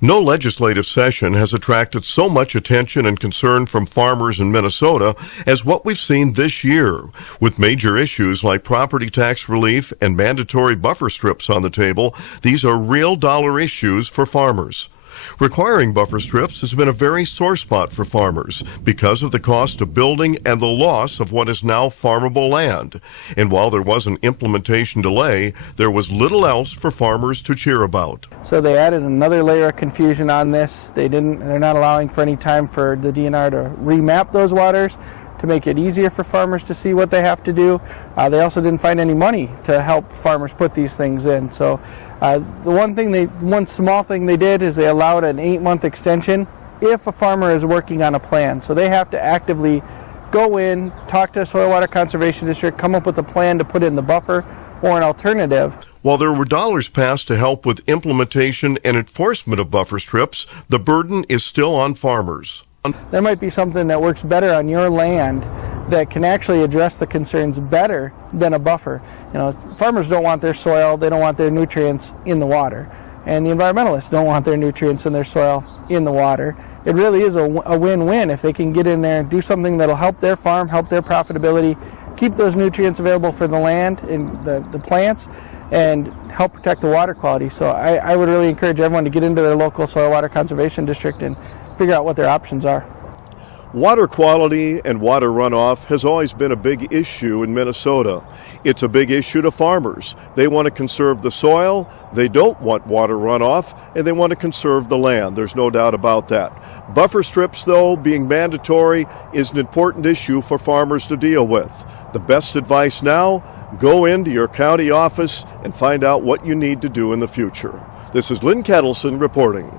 No legislative session has attracted so much attention and concern from farmers in Minnesota as what we've seen this year. With major issues like property tax relief and mandatory buffer strips on the table, these are real dollar issues for farmers. Requiring buffer strips has been a very sore spot for farmers because of the cost of building and the loss of what is now farmable land. And while there was an implementation delay, there was little else for farmers to cheer about. So they added another layer of confusion on this. They're not allowing for any time for the DNR to remap those waters to make it easier for farmers to see what they have to do. They also didn't find any money to help farmers put these things in. So the one small thing they did is they allowed an 8-month extension if a farmer is working on a plan. So they have to actively go in, talk to Soil Water Conservation District, come up with a plan to put in the buffer or an alternative. While there were dollars passed to help with implementation and enforcement of buffer strips, the burden is still on farmers. There might be something that works better on your land that can actually address the concerns better than a buffer. Farmers don't want their soil, they don't want their nutrients in the water. And the environmentalists don't want their nutrients in their soil in the water. It really is a win-win if they can get in there and do something that'll help their farm, help their profitability, keep those nutrients available for the land and the plants, and help protect the water quality. So I would really encourage everyone to get into their local Soil Water Conservation District and figure out what their options are. Water quality and water runoff has always been a big issue in Minnesota. It's a big issue to farmers. They want to conserve the soil, they don't want water runoff, and they want to conserve the land. There's no doubt about that. Buffer strips, though, being mandatory is an important issue for farmers to deal with. The best advice now, go into your county office and find out what you need to do in the future. This is Lynn Ketelsen reporting.